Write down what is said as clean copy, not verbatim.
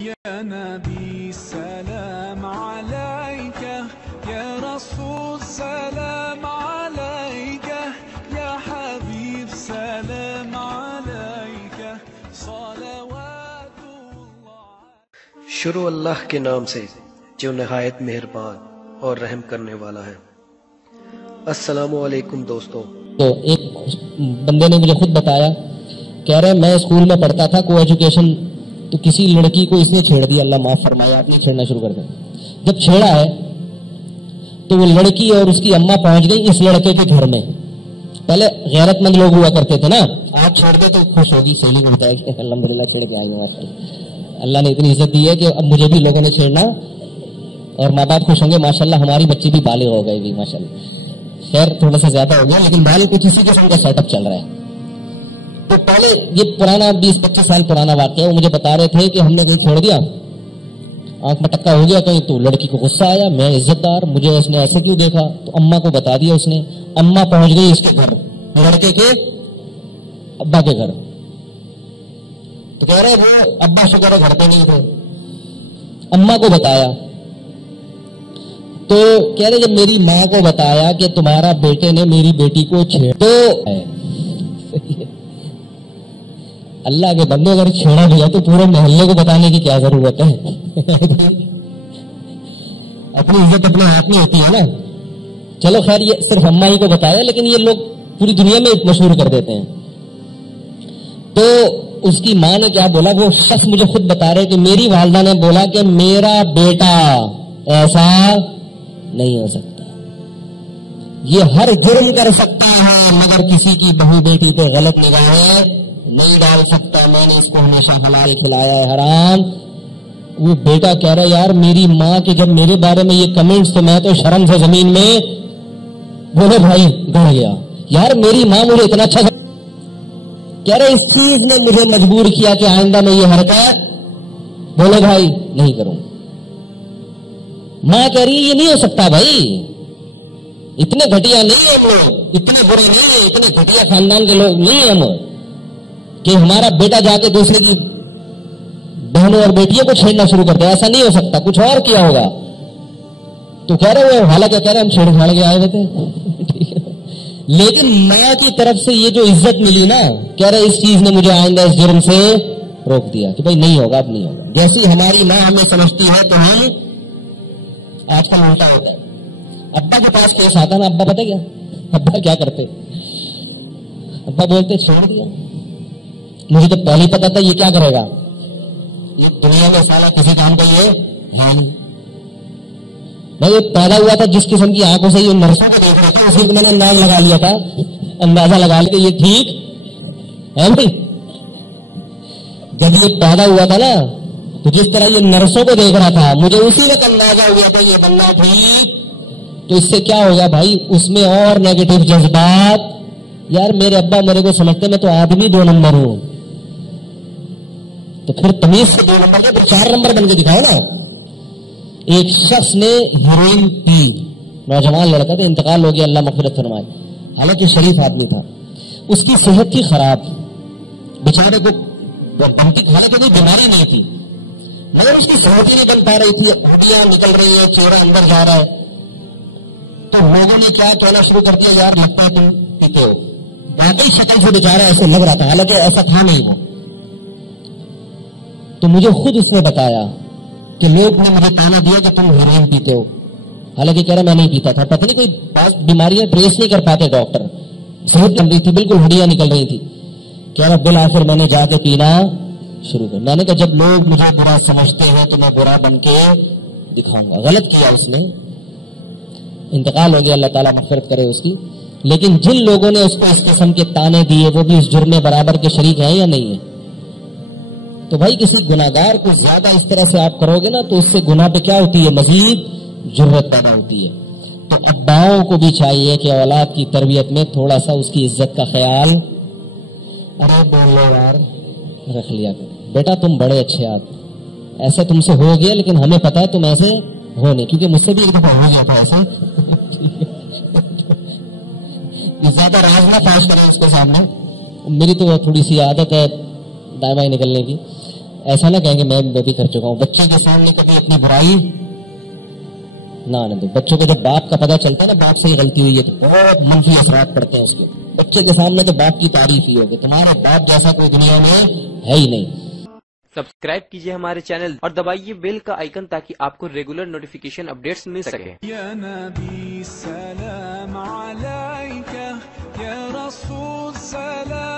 يا نبي سلام عليك يا رسول سلام عليك يا حبيب سلام عليك صلوات الله. شروع اللہ کے نام سے جو نہایت مہربان اور رحم کرنے والا ہے. السلام علیکم دوستو. تو ایک بندے نے مجھے خود بتایا، کہہ رہے میں اسکول میں پڑھتا تھا کو ایجوکیشن، تو کسی لڑکی کو اس نے چھیڑ دیا، اللہ معاف فرمائے، آپ نے چھیڑنا شروع کر دیا. جب چھیڑا ہے تو وہ لڑکی اور اس کی اماں پہنچ گئی اس لڑکے کے گھر میں. پہلے غیرت مند لوگ ہوا کرتے تھے نا، آپ چھیڑ دے تو خوش ہوگی، سہیلی کو بتایا کہ الحمدللہ چھیڑ کے آئی ہوں، اللہ نے اتنی عزت دی ہے کہ اب مجھے بھی لوگوں نے چھیڑنا اور ماں باپ خوش ہوں گے، ماشاءاللہ ہماری بچی بھی بالغ ہو گئی بھی ماشاءاللہ. خیر تھوڑا سا زیادہ ہو گیا لیکن بال کچھ اسی قسم کا سیٹ اپ چل رہا ہے. تو پہلے یہ پرانا 20-25 سال پرانا واقعہ ہے، وہ مجھے بتا رہے تھے کہ ہم نے کہیں چھوڑ دیا، آنکھ میں ٹکا ہو گیا کہیں، تو لڑکی کو غصہ آیا، میں عزت دار، مجھے اس نے ایسے کیوں دیکھا، تو اماں کو بتا دیا اس نے. اماں پہنچ گئی اس کے گھر، لڑکے کے ابا کے گھر. تو کہہ رہے وہ ابا شکر ہے گھر پہ نہیں تھے، اماں کو بتایا. تو کہہ رہے جب میری ماں کو بتایا کہ تمہارا بیٹے نے میری بیٹی کو چھیڑ، تو اللہ کے بندے اگر چھیڑا بھی ہے تو پورے محلے کو بتانے کی کیا ضرورت ہے؟ اپنی عزت اپنے ہاتھ میں ہوتی ہے نا. چلو خیر یہ صرف اماں ہی کو بتایا لیکن یہ لوگ پوری دنیا میں مشہور کر دیتے ہیں. تو اس کی ماں نے کیا بولا، وہ شخص مجھے خود بتا رہے کہ میری والدہ نے بولا کہ میرا بیٹا ایسا نہیں ہو سکتا، یہ ہر جرم کر سکتا ہے مگر کسی کی بہو بیٹی پہ غلط نگاہیں نہیں ڈال سکتا، میں نے اس کو ہمیشہ حلال کھلایا ہے حرام. وہ بیٹا کہہ رہا یار میری ماں کے جب میرے بارے میں یہ کمنٹس تو میں تو شرم سے زمین میں بولے بھائی گڑ گیا. یار میری ماں مجھے اتنا اچھا کہہ رہے اس چیز نے مجھے مجبور کیا کہ آئندہ میں یہ حرکت بولے بھائی نہیں کروں. ماں کہہ رہی ہے یہ نہیں ہو سکتا بھائی، اتنے گھٹیا نہیں ہم لوگ، اتنے برے نہیں، اتنے گھٹیا خاندان کے لوگ نہیں ہم کہ ہمارا بیٹا جا کے دوسرے کی بہنوں اور بیٹیوں کو چھیڑنا شروع کر دے، ایسا نہیں ہو سکتا، کچھ اور کیا ہوگا. تو کہہ رہے وہ حالانکہ کہہ رہے ہم چھیڑ چھاڑ کے آئے ہوئے تھے لیکن ماں کی طرف سے یہ جو عزت ملی نا، کہہ رہے اس چیز نے مجھے آئندہ اس جرم سے روک دیا کہ بھائی نہیں ہوگا، اب نہیں ہوگا. جیسی ہماری ماں ہمیں سمجھتی ہے تو ہم آج کل الٹا ہوتا ہے. ابا کے پاس کیس آتا نا، ابا پتہ کیا ابا کیا کرتے، ابا بولتے چھوڑ دیا. مجھے تو پہلے ہی پتا تھا یہ کیا کرے گا، یہ دنیا میں سالہ کسی کام کا یہ ہے نہیں. میں یہ پیدا ہوا تھا جس قسم کی آنکھوں سے یہ نرسوں کو دیکھ رہا تھا، اسی کو میں نے انداز لگا لیا تھا، اندازہ لگا لیا کہ یہ ٹھیک ہے بھائی. جب یہ پیدا ہوا تھا نا تو جس طرح یہ نرسوں کو دیکھ رہا تھا مجھے اسی وقت اندازہ ہوا کہ یہ بندہ ٹھیک. تو اس سے کیا ہوگا بھائی، اس میں اور نیگیٹو جذبات، یار میرے ابا میرے کو سمجھتے میں تو آدمی 2 نمبر ہوں، تو پھر تمیز سے 2 نمبر میں 4 نمبر بن کے دکھاؤ نا. ایک شخص نے ہیروئن پی، نوجوان لڑکا تھا، انتقال ہو گیا اللہ مغفرت فرمائے، حالانکہ شریف آدمی تھا. اس کی صحت تھی خراب، بیچارے کو حالانکہ کوئی بیماری نہیں تھی مگر اس کی صحت ہی نہیں بن پا رہی تھی، ہڈیاں نکل رہی ہیں، چہرہ اندر جا رہا ہے. تو لوگوں نے کیا کہنا شروع کر دیا، یار لگتا ہے تم پیتے ہو. واقعی شکل سے بیچارہ ایسے لگ رہا تھا، حالانکہ ایسا تھا نہیں وہ. تو مجھے خود اس نے بتایا کہ لوگ نے مجھے کہنا دیا کہ تم ہیروئن پیتے ہو، حالانکہ کہہ رہا میں نہیں پیتا تھا. پتہ نہیں کوئی بہت بیماریاں ٹریس نہیں کر پاتے ڈاکٹر، صحت بن رہی تھی بالکل، ہڈیاں نکل رہی تھی. کہہ رہا بالآخر میں نے جا کے پینا شروع کر. میں نے کہا جب لوگ مجھے برا سمجھتے ہیں تو میں برا بن کے دکھاؤں گا. غلط کیا اس نے، انتقال ہو گیا اللہ تعالیٰ مغفرت کرے اس کی. لیکن جن لوگوں نے اس کو اس قسم کے تانے دیے وہ بھی اس جرم میں برابر کے شریک ہیں یا نہیں ہیں؟ تو بھائی کسی گناہگار کو زیادہ اس طرح سے آپ کرو گے نا تو اس سے گناہ پہ کیا ہوتی ہے، مزید جرأت پیدا ہوتی ہے. تو اباؤں کو بھی چاہیے کہ اولاد کی تربیت میں تھوڑا سا اس کی عزت کا خیال رکھ لیا کرو. بیٹا تم بڑے اچھے آدمی، ایسے تم سے ہو گیا لیکن ہمیں پتا ہے تم ایسے ہو نہیں، کیونکہ مجھ سے بھی ایک دفعہ ہو گیا تھا ایسے. زیادہ راز نہ فاش کریں اس کے سامنے، میری تو تھوڑی سی عادت ہے دائیں بائیں نکلنے کی. ایسا نہ کہیں کہ میں بھی کر چکا ہوں. بچے کے سامنے کبھی اپنی برائی نہ دو. بچوں کو جب باپ کا پتہ چلتا ہے نا باپ سے ہی غلطی ہوئی ہے تو بہت منفی اثرات پڑتے ہیں اس کے. بچے کے سامنے تو باپ کی تعریف ہی ہوگی, تمہارا باپ جیسا کوئی دنیا میں ہے ہی نہیں. سبسکرائب کیجئے ہمارے چینل اور دبائیے بیل کا آئیکن تاکہ آپ کو ریگولر نوٹیفیکیشن اپڈیٹس مل سکے. يا نبي سلام عليك يا رسول سلام